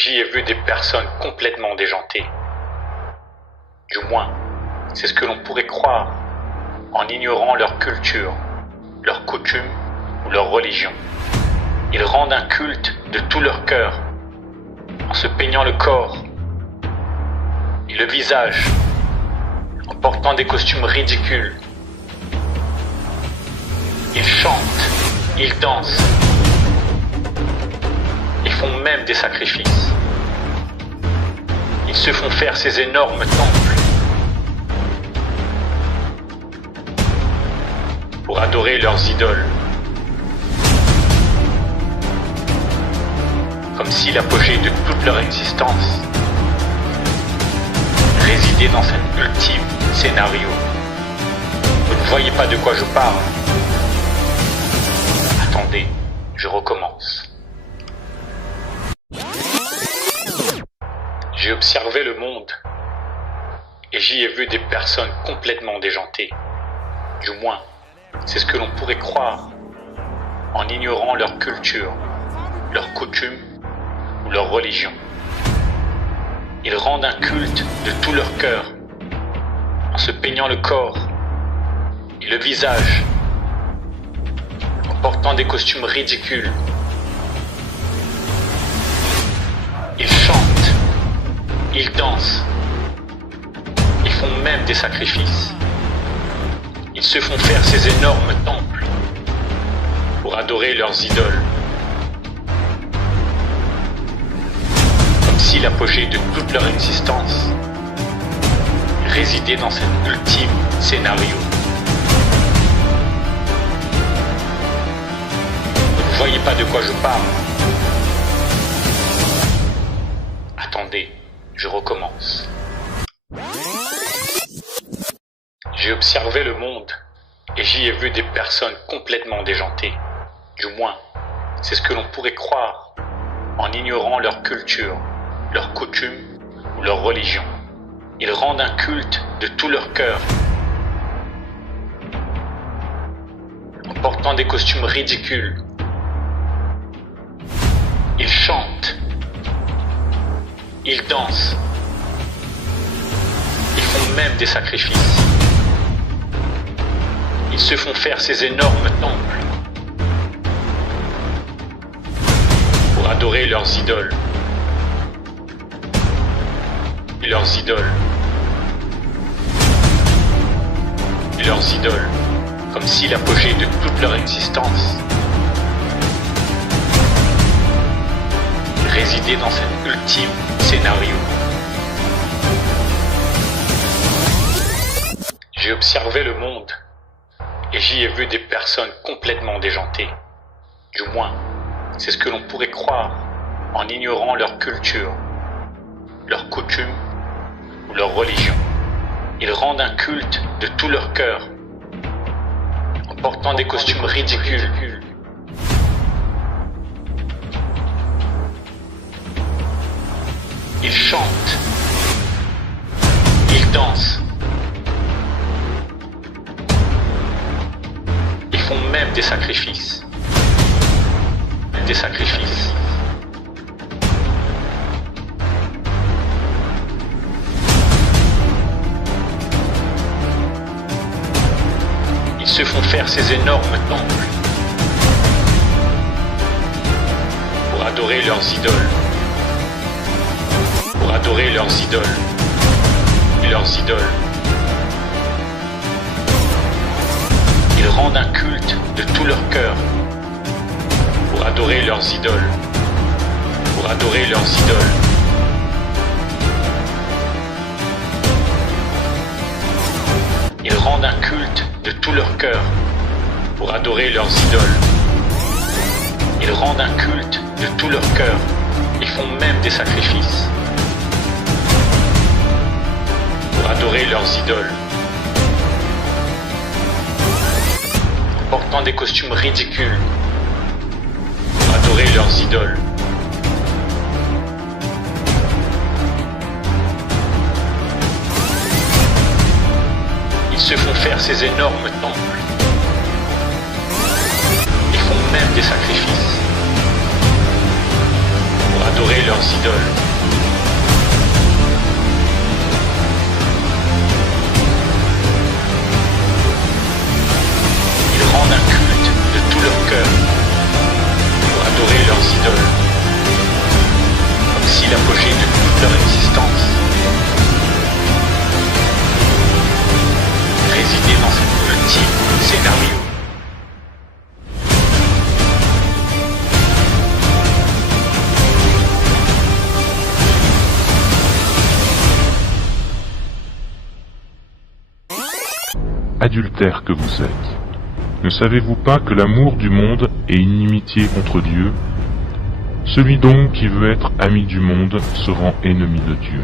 j'y ai vu des personnes complètement déjantées. Du moins, c'est ce que l'on pourrait croire en ignorant leur culture, leurs coutumes ou leur religion. Ils rendent un culte de tout leur cœur en se peignant le corps et le visage, en portant des costumes ridicules. Ils chantent, ils dansent, ils font même des sacrifices. Ils se font faire ces énormes temples pour adorer leurs idoles. Comme si l'apogée de toute leur existence résidait dans cet ultime scénario. Vous ne voyez pas de quoi je parle? Attendez, je recommence. J'ai observé le monde et j'y ai vu des personnes complètement déjantées. Du moins, c'est ce que l'on pourrait croire en ignorant leur culture, leurs coutumes ou leur religion. Ils rendent un culte de tout leur cœur en se peignant le corps et le visage, en portant des costumes ridicules. Ils chantent, ils dansent, ils font même des sacrifices. Ils se font faire ces énormes temples pour adorer leurs idoles. Comme si l'apogée de toute leur existence résidait dans cet ultime scénario. Vous ne voyez pas de quoi je parle? Attendez, je recommence. J'ai observé le monde et j'y ai vu des personnes complètement déjantées. Du moins, c'est ce que l'on pourrait croire en ignorant leur culture, leurs coutumes ou leur religion. Ils rendent un culte de tout leur cœur en portant des costumes ridicules. Ils chantent, ils dansent, ils font même des sacrifices. Ils se font faire ces énormes temples pour adorer leurs idoles. Et leurs idoles. Et leurs idoles. Comme si l'apogée de toute leur existence résidait dans cet ultime scénario. J'ai observé le monde et j'y ai vu des personnes complètement déjantées. Du moins, c'est ce que l'on pourrait croire en ignorant leur culture, leurs coutumes ou leur religion. Ils rendent un culte de tout leur cœur en portant des costumes ridicules. Ils chantent, ils dansent, ils font même des sacrifices. Des sacrifices. Ils se font faire ces énormes temples pour adorer leurs idoles. Pour adorer leurs idoles. Et leurs idoles. Ils rendent un culte de tout leur cœur pour adorer leurs idoles. Pour adorer leurs idoles. Ils rendent un culte de tout leur cœur pour adorer leurs idoles. Ils rendent un culte de tout leur cœur. Ils font même des sacrifices pour adorer leurs idoles. En portant des costumes ridicules pour adorer leurs idoles. Ils se font faire ces énormes temples. Ils font même des sacrifices pour adorer leurs idoles. Ils rendent un culte de tout leur cœur pour adorer leurs idoles, comme si l'apogée de toute leur existence résidait dans ce petit scénario. Adultères que vous êtes, ne savez-vous pas que l'amour du monde est inimitié contre Dieu? Celui donc qui veut être ami du monde se rend ennemi de Dieu.